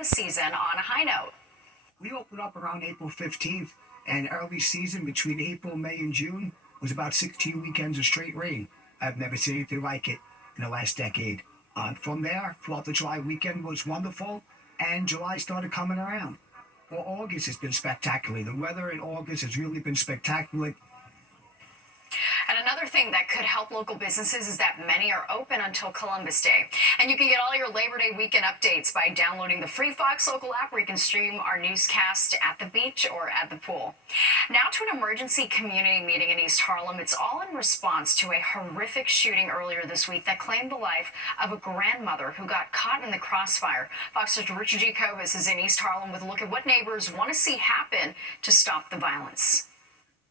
the season on a high note. We opened up around April 15th, and early season between April, May, and June was about 16 weekends of straight rain. I've never seen anything like it in the last decade. From there, 4th of July weekend was wonderful, and July started coming around. Well, August has been spectacular. The weather in August has really been spectacular. And another thing that could help local businesses is that many are open until Columbus Day. And you can get all your Labor Day weekend updates by downloading the free Fox Local app where you can stream our newscast at the beach or at the pool. Now to an emergency community meeting in East Harlem. It's all in response to a horrific shooting earlier this week that claimed the life of a grandmother who got caught in the crossfire. Fox 5's Richard G. Kovas is in East Harlem with a look at what neighbors want to see happen to stop the violence.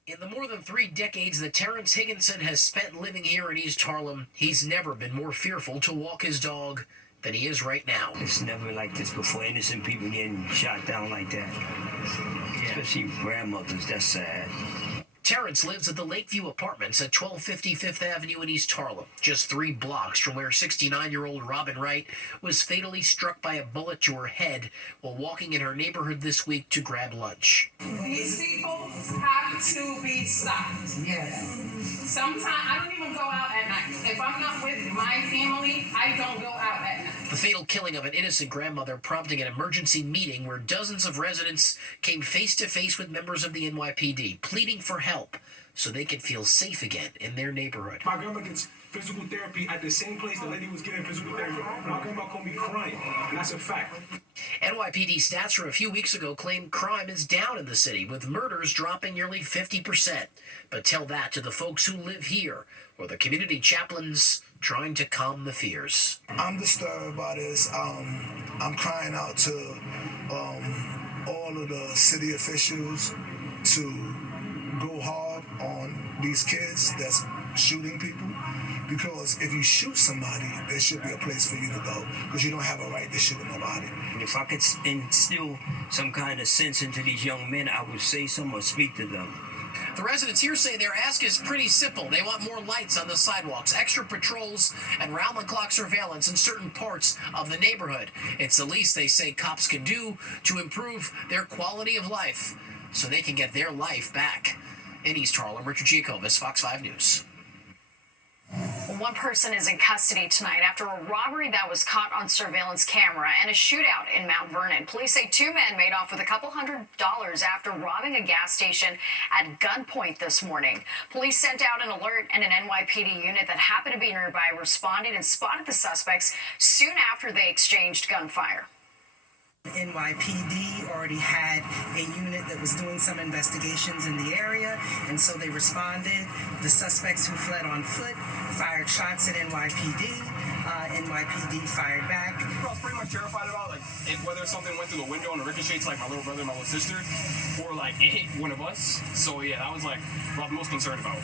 In the more than 3 decades that Terrence Higginson has spent living here in East Harlem, he's never been more fearful to walk his dog than he is right now. It's never like this before. Innocent people getting shot down like that. Yeah. Especially grandmothers, that's sad. Terrence lives at the Lakeview Apartments at 1250 Fifth Avenue in East Harlem, just 3 blocks from where 69-year-old Robin Wright was fatally struck by a bullet to her head while walking in her neighborhood this week to grab lunch. These people have to be stopped. Yes. Sometimes I don't even go out at night. If I'm not with my family, I don't go out at night. The fatal killing of an innocent grandmother prompting an emergency meeting where dozens of residents came face to face with members of the NYPD, pleading for help so they could feel safe again in their neighborhood. My grandma gets physical therapy at the same place the lady was getting physical therapy. My grandma called me crying, and that's a fact. NYPD stats from a few weeks ago claimed crime is down in the city, with murders dropping nearly 50%. But tell that to the folks who live here, or the community chaplains trying to calm the fears. I'm disturbed by this. I'm crying out to all of the city officials to go hard on these kids that's shooting people, because if you shoot somebody, there should be a place for you to go, because you don't have a right to shoot nobody. If I could instill some kind of sense into these young men, I would say something or speak to them. The residents here say their ask is pretty simple. They want more lights on the sidewalks, extra patrols, and round-the-clock surveillance in certain parts of the neighborhood. It's the least they say cops can do to improve their quality of life so they can get their life back. In East Harlem, Richard G. Kovas, Fox 5 News. One person is in custody tonight after a robbery that was caught on surveillance camera and a shootout in Mount Vernon. Police say 2 men made off with a couple $100s after robbing a gas station at gunpoint this morning. Police sent out an alert, and an NYPD unit that happened to be nearby responded and spotted the suspects soon after they exchanged gunfire. NYPD already had a unit that was doing some investigations in the area, and so they responded. The suspects who fled on foot fired shots at NYPD. NYPD fired back. I was pretty much terrified about whether something went through the window and ricocheted to my little brother and my little sister, or it hit one of us. So yeah, that was what I was most concerned about.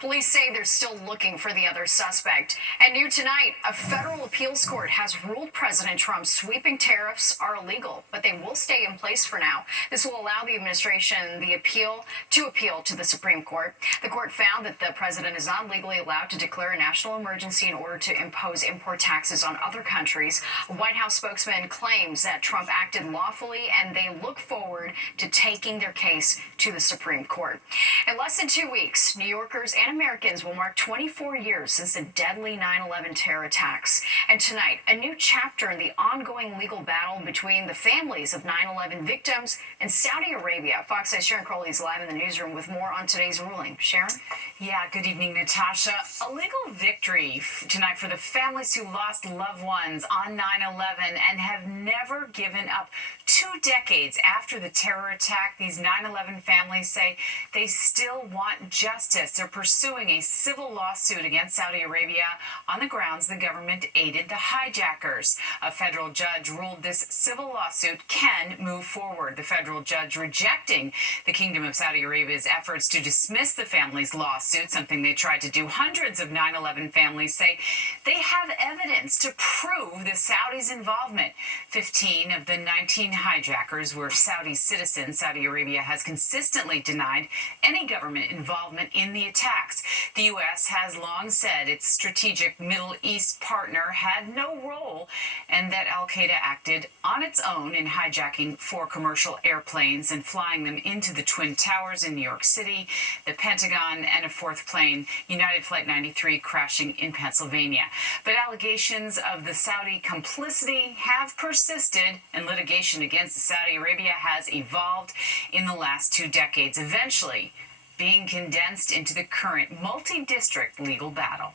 Police say they're still looking for the other suspect. And new tonight, a federal appeals court has ruled President Trump's sweeping tariffs are illegal, but they will stay in place for now. This will allow the administration the appeal to the Supreme Court. The court found that the president is not legally allowed to declare a national emergency in order to impose import taxes on other countries. A White House spokesman claims that Trump acted lawfully, and they look forward to taking their case to the Supreme Court. In less than 2 weeks, New Yorkers and Americans will mark 24 years since the deadly 9/11 terror attacks. And tonight, a new chapter in the ongoing legal battle between the families of 9/11 victims and Saudi Arabia. Fox 5's Sharon Crowley is live in the newsroom with more on today's ruling. Sharon? Yeah, good evening, Natasha. A legal victory tonight for the families who lost loved ones on 9/11 and have never given up. 2 decades after the terror attack, these 9/11 families say they still want justice. They're pursuing a civil lawsuit against Saudi Arabia on the grounds the government aided the hijackers. A federal judge ruled this civil lawsuit can move forward. The federal judge rejecting the Kingdom of Saudi Arabia's efforts to dismiss the family's lawsuit, something they tried to do. Hundreds of 9/11 families say they have evidence to prove the Saudis' involvement. 15 of the 19 hijackers were Saudi citizens. Saudi Arabia has consistently denied any government involvement in the attacks. The U.S. has long said its strategic Middle East partner had no role and that al-Qaeda acted on its own in hijacking 4 commercial airplanes and flying them into the Twin Towers in New York City, the Pentagon, and a 4th plane, United Flight 93, crashing in Pennsylvania. But allegations of the Saudi complicity have persisted, and litigation against Saudi Arabia has evolved in the last 2 decades, eventually being condensed into the current multi-district legal battle.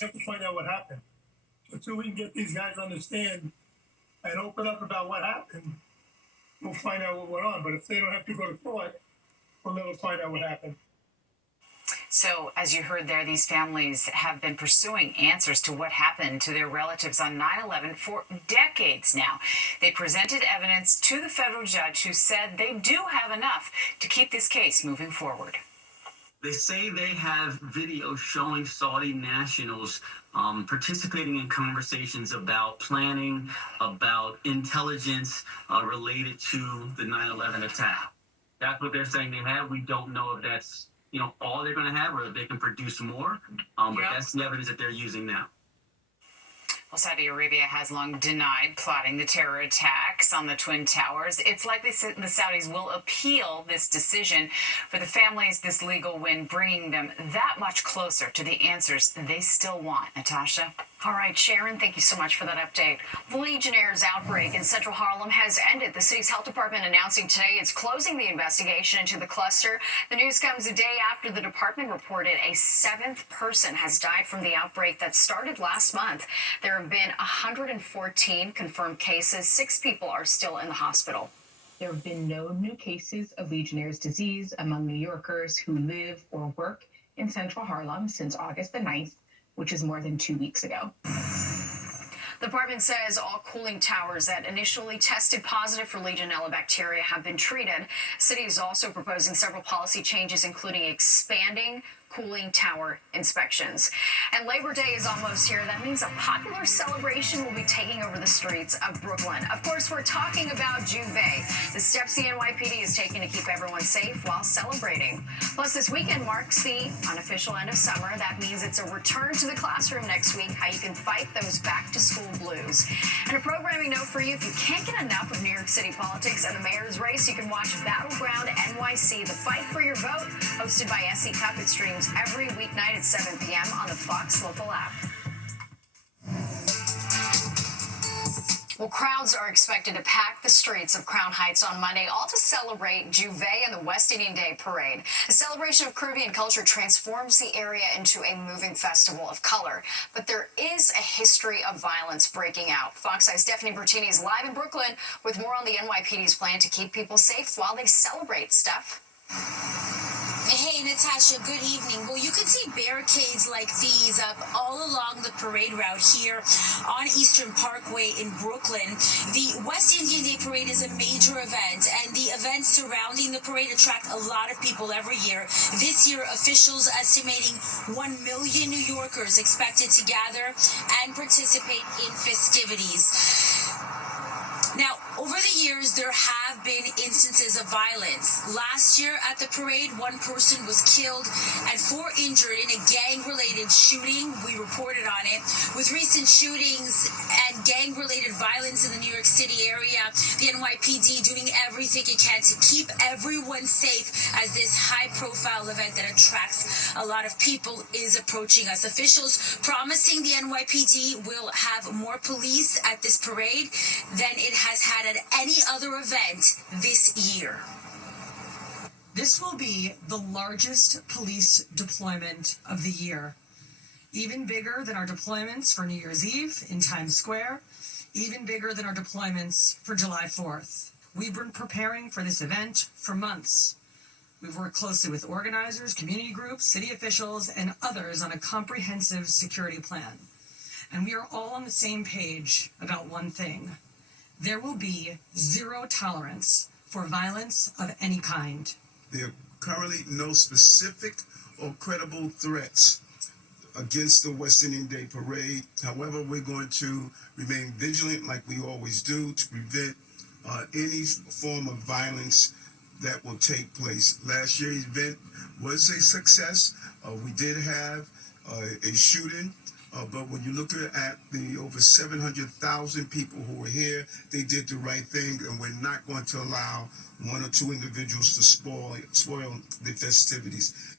We have to find out what happened. Until we can get these guys to understand and open up about what happened, we'll find out what went on. But if they don't have to go to court, we'll never find out what happened. So, as you heard there, these families have been pursuing answers to what happened to their relatives on 9/11 for decades now. They presented evidence to the federal judge who said they do have enough to keep this case moving forward. They say they have video showing Saudi nationals participating in conversations about planning, about intelligence related to the 9/11 attack. That's what they're saying they have. We don't know if that's all they're going to have, or if they can produce more. But that's the evidence that they're using now. Well, Saudi Arabia has long denied plotting the terror attacks on the Twin Towers. It's likely the Saudis will appeal this decision. For the families, this legal win bringing them that much closer to the answers they still want. Natasha? All right, Sharon, thank you so much for that update. The Legionnaires' outbreak in central Harlem has ended. The city's health department announcing today it's closing the investigation into the cluster. The news comes a day after the department reported a 7th person has died from the outbreak that started last month. There have been 114 confirmed cases. 6 people are still in the hospital. There have been no new cases of Legionnaire's disease among New Yorkers who live or work in central Harlem since August the 9th, which is more than 2 weeks ago. The department says all cooling towers that initially tested positive for Legionella bacteria have been treated. The city is also proposing several policy changes, including expanding cooling tower inspections. And Labor Day is almost here. That means a popular celebration will be taking over the streets of Brooklyn. Of course, we're talking about Juve, the steps the NYPD is taking to keep everyone safe while celebrating. Plus, this weekend marks the unofficial end of summer. That means it's a return to the classroom next week, how you can fight those back-to-school blues. And a programming note for you, if you can't get enough of New York City politics and the mayor's race, you can watch Battleground NYC, the fight for your vote, hosted by SE Cup. It streams every weeknight at 7 p.m. on the Fox local app. Well, crowds are expected to pack the streets of Crown Heights on Monday, all to celebrate Juve and the West Indian Day Parade. The celebration of Caribbean culture transforms the area into a moving festival of color. But there is a history of violence breaking out. Fox Eye's Stephanie Bertini is live in Brooklyn with more on the NYPD's plan to keep people safe while they celebrate. Steph? Hey, Natasha, good evening. Well, you can see barricades like these up all along the parade route here on Eastern Parkway in Brooklyn. The West Indian Day Parade is a major event, and the events surrounding the parade attract a lot of people every year. This year, officials estimating 1 million New Yorkers expected to gather and participate in festivities. Now, over the years, there have been instances of violence. Last year at the parade, 1 person was killed and 4 injured in a gang-related shooting. We reported on it. With recent shootings and gang-related violence in the New York City area, the NYPD doing everything it can to keep everyone safe as this high-profile event that attracts a lot of people is approaching us. Officials promising the NYPD will have more police at this parade than it has had at any other event this year. This will be the largest police deployment of the year. Even bigger than our deployments for New Year's Eve in Times Square, even bigger than our deployments for July 4th. We've been preparing for this event for months. We've worked closely with organizers, community groups, city officials, and others on a comprehensive security plan. And we are all on the same page about one thing. There will be zero tolerance for violence of any kind. There are currently no specific or credible threats against the West Indian Day Parade. However, we're going to remain vigilant like we always do to prevent any form of violence that will take place. Last year's event was a success. We did have a shooting, but when you look at the over 700,000 people who were here, they did the right thing, and we're not going to allow one or two individuals to spoil the festivities.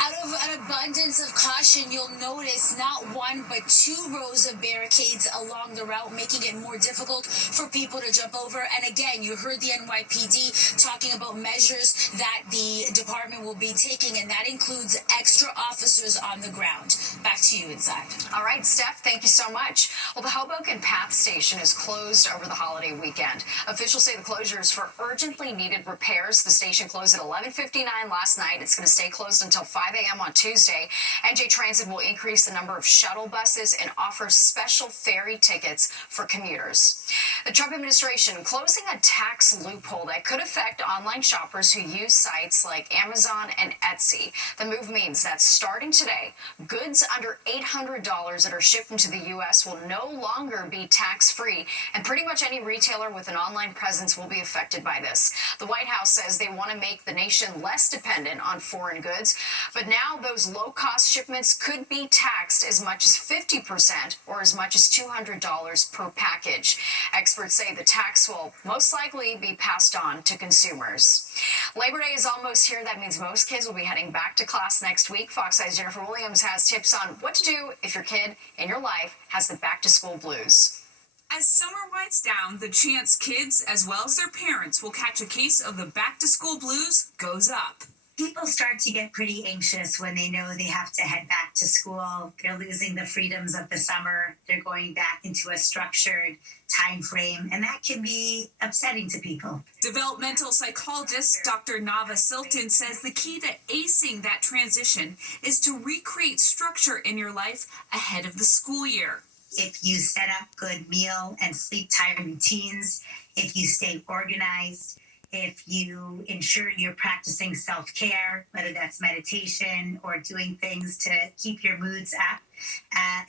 Out of an abundance of caution, you'll notice not one but 2 rows of barricades along the route, making it more difficult for people to jump over. And again, you heard the NYPD talking about measures that the department will be taking, and that includes extra officers on the ground. Back to you inside. All right, Steph, thank you so much. Well, the Hoboken PATH station is closed over the holiday weekend. Officials say the closure is for urgently needed repairs. The station closed at 11:59 last night. It's going to stay closed until 5 a.m. on Tuesday. NJ Transit will increase the number of shuttle buses and offer special ferry tickets for commuters. The Trump administration closing a tax loophole that could affect online shoppers who use sites like Amazon and Etsy. The move means that starting today, goods under $800 that are shipped into the U.S. will no longer be tax-free, and pretty much any retailer with an online presence will be affected by this. The White House says they want to make the nation less dependent on foreign goods, but now those low-cost shipments could be taxed as much as 50% or as much as $200 per package. Experts say the tax will most likely be passed on to consumers. Labor Day is almost here. That means most kids will be heading back to class next week. Fox Eye's Jennifer Williams has tips on what to do if your kid in your life has the back-to-school blues. As summer winds down, the chance kids, as well as their parents, will catch a case of the back-to-school blues goes up. People start to get pretty anxious when they know they have to head back to school. They're losing the freedoms of the summer. They're going back into a structured time frame, and that can be upsetting to people. Developmental psychologist Dr. Nava Silton says the key to acing that transition is to recreate structure in your life ahead of the school year. If you set up good meal and sleep time routines, if you stay organized, if you ensure you're practicing self-care, whether that's meditation or doing things to keep your moods up,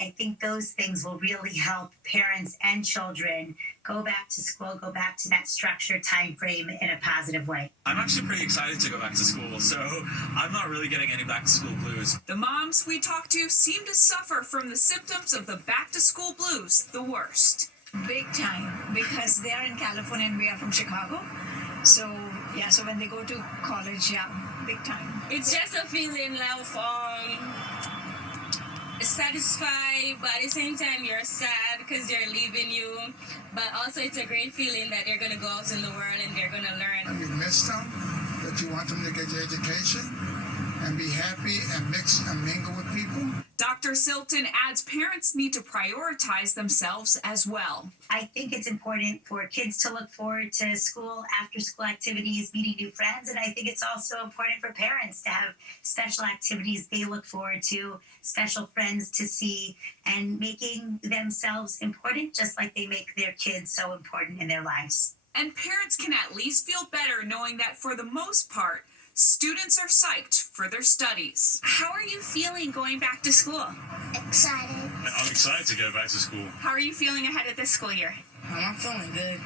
I think those things will really help parents and children go back to school, go back to that structured time frame in a positive way. I'm actually pretty excited to go back to school, so I'm not really getting any back to school blues. The moms we talked to seem to suffer from the symptoms of the back to school blues the worst. Big time, because they're in California and we are from Chicago. So when they go to college, big time. It's just a feeling of satisfied, but at the same time you're sad because they're leaving you. But also it's a great feeling that they're going to go out in the world and they're going to learn. You miss them, but you want them to get their education and be happy and mix and mingle with people. Dr. Silton adds parents need to prioritize themselves as well. I think it's important for kids to look forward to school, after-school activities, meeting new friends, and I think it's also important for parents to have special activities they look forward to, special friends to see, and making themselves important just like they make their kids so important in their lives. And parents can at least feel better knowing that for the most part, students are psyched for their studies. How are you feeling going back to school? Excited. I'm excited to go back to school. How are you feeling ahead of this school year? I'm feeling good.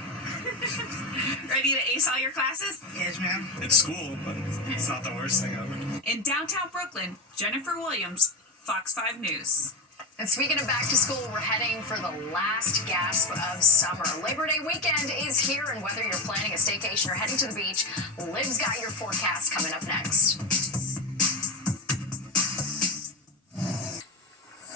Ready to ace all your classes? Yes, ma'am. It's school, but it's not the worst thing ever. In downtown Brooklyn, Jennifer Williams, Fox 5 News. And speaking of back to school, we're heading for the last gasp of summer. Labor Day weekend is here, and whether you're planning a staycation or heading to the beach, Liv's got your forecast coming up next.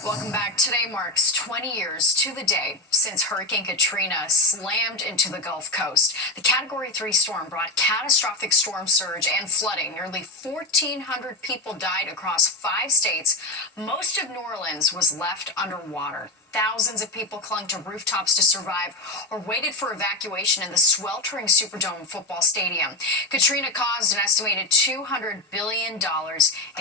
Welcome back. Today marks 20 years to the day since Hurricane Katrina slammed into the Gulf Coast. The Category 3 storm brought catastrophic storm surge and flooding. Nearly 1,400 people died across 5 states. Most of New Orleans was left underwater. Thousands of people clung to rooftops to survive or waited for evacuation in the sweltering Superdome football stadium. Katrina caused an estimated $200 billion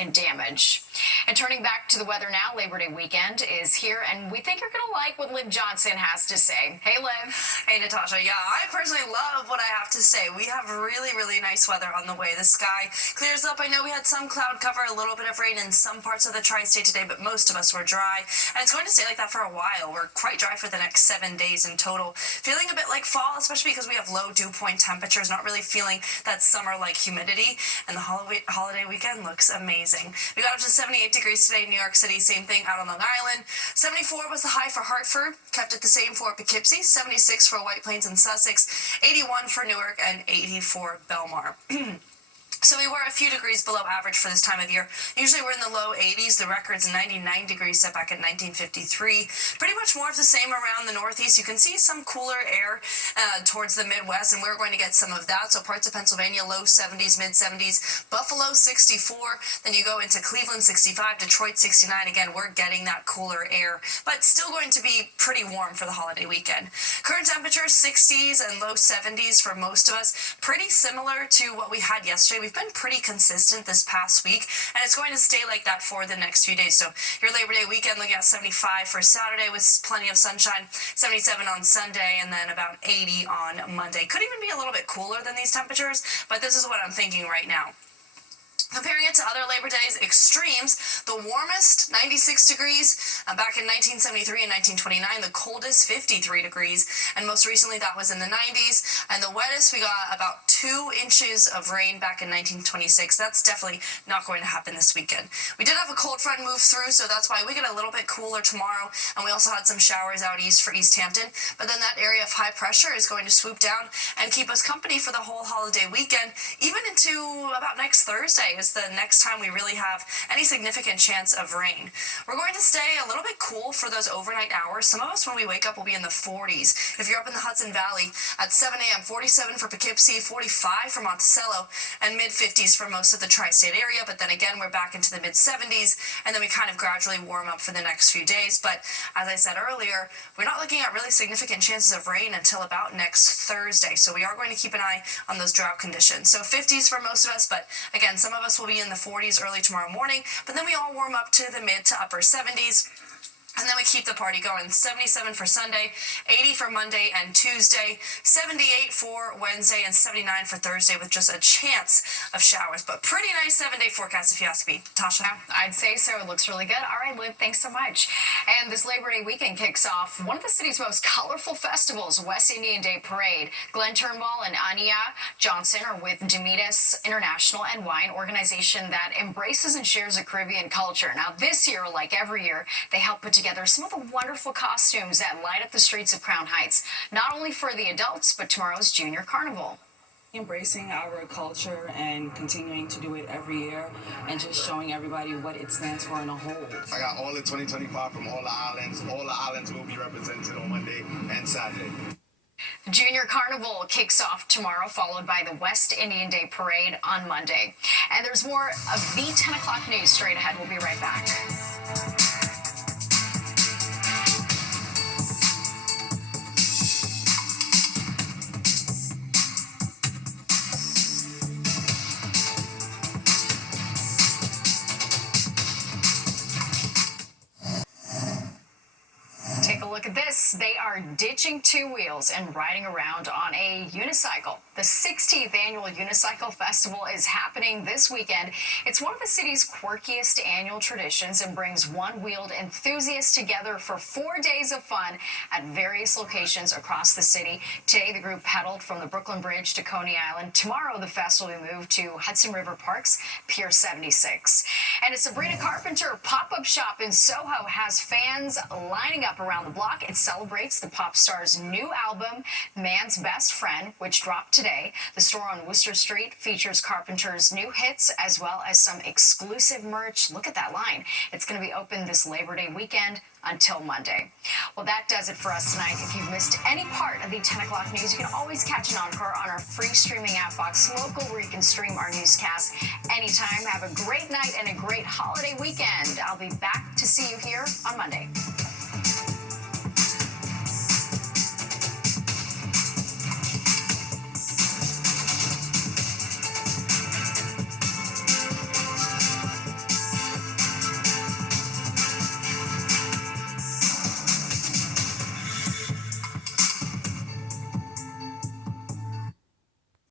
in damage. And turning back to the weather now, Labor Day weekend is here, and we think you're going to like what Liv Johnson has to say. Hey, Liv. Hey, Natasha. Yeah, I personally love what I have to say. We have really, really nice weather on the way. The sky clears up. I know we had some cloud cover, a little bit of rain in some parts of the tri-state today, but most of us were dry, and it's going to stay like that for a while. while. We're quite dry for the next 7 days in total. Feeling a bit like fall, especially because we have low dew point temperatures, not really feeling that summer-like humidity, and the holiday weekend looks amazing. We got up to 78 degrees today in New York City, same thing out on Long Island. 74 was the high for Hartford, kept it the same for Poughkeepsie, 76 for White Plains and Sussex, 81 for Newark, and 80 for Belmar. So we were a few degrees below average for this time of year. Usually we're in the low 80s. The record's 99 degrees set back in 1953. Pretty much more of the same around the Northeast. You can see some cooler air towards the Midwest, and we're going to get some of that. So parts of Pennsylvania, low 70s, mid 70s. Buffalo, 64. Then you go into Cleveland, 65. Detroit, 69. Again, we're getting that cooler air, but still going to be pretty warm for the holiday weekend. Current temperature, 60s and low 70s for most of us. Pretty similar to what we had yesterday. We've been pretty consistent this past week, and it's going to stay like that for the next few days. So your Labor Day weekend, looking at 75 for Saturday with plenty of sunshine, 77 on Sunday, and then about 80 on Monday. Could even be a little bit cooler than these temperatures, but this is what I'm thinking right now. Comparing it to other Labor Days extremes, the warmest, 96 degrees, back in 1973 and 1929, the coldest, 53 degrees, and most recently that was in the 90s, and the wettest, we got about 2 inches of rain back in 1926. That's definitely not going to happen this weekend. We did have a cold front move through, so that's why we get a little bit cooler tomorrow, and we also had some showers out east for East Hampton, but then that area of high pressure is going to swoop down and keep us company for the whole holiday weekend, even into about next Thursday is the next time we really have any significant chance of rain. We're going to stay a little bit cool for those overnight hours. Some of us, when we wake up, will be in the 40s. If you're up in the Hudson Valley, at 7 a.m., 47 for Poughkeepsie, 45 for Monticello, and mid-50s for most of the tri-state area. But then again, we're back into the mid-70s, and then we kind of gradually warm up for the next few days. But as I said earlier, we're not looking at really significant chances of rain until about next Thursday. So we are going to keep an eye on those drought conditions. So 50s for most of us, but again, some of us will be in the 40s early tomorrow morning, but then we all warm up to the mid to upper 70s. And then we keep the party going. 77 for Sunday, 80 for Monday and Tuesday, 78 for Wednesday, and 79 for Thursday with just a chance of showers. But pretty nice 7-day forecast if you ask me. Tasha? I'd say so. It looks really good. All right, Liv, thanks so much. And this Labor Day weekend kicks off one of the city's most colorful festivals, West Indian Day Parade. Glenn Turnbull and Anya Johnson are with Demetis International and Wine, organization that embraces and shares a Caribbean culture. Now, this year, like every year, they help put together some of the wonderful costumes that light up the streets of Crown Heights, not only for the adults, but tomorrow's Junior Carnival. Embracing our culture and continuing to do it every year and just showing everybody what it stands for in a whole. I got all of 2025 from all the islands. All the islands will be represented on Monday and Saturday. The Junior Carnival kicks off tomorrow, followed by the West Indian Day Parade on Monday. And there's more of the 10 o'clock news straight ahead. We'll be right back. Take a look at this. They are ditching 2 wheels and riding around on a unicycle. The 16th annual Unicycle Festival is happening this weekend. It's one of the city's quirkiest annual traditions and brings one-wheeled enthusiasts together for 4 days of fun at various locations across the city. Today, the group pedaled from the Brooklyn Bridge to Coney Island. Tomorrow, the festival will move to Hudson River Park's Pier 76. And a Sabrina Carpenter pop-up shop in Soho has fans lining up around the block. It celebrates the pop star's new album, Man's Best Friend, which dropped today. The store on Worcester Street features Carpenter's new hits as well as some exclusive merch. Look at that line. It's going to be open this Labor Day weekend until Monday. Well, that does it for us tonight. If you've missed any part of the 10 o'clock news, you can always catch an encore on our free streaming app, Fox Local, where you can stream our newscasts anytime. Have a great night and a great holiday weekend. I'll be back to see you here on Monday.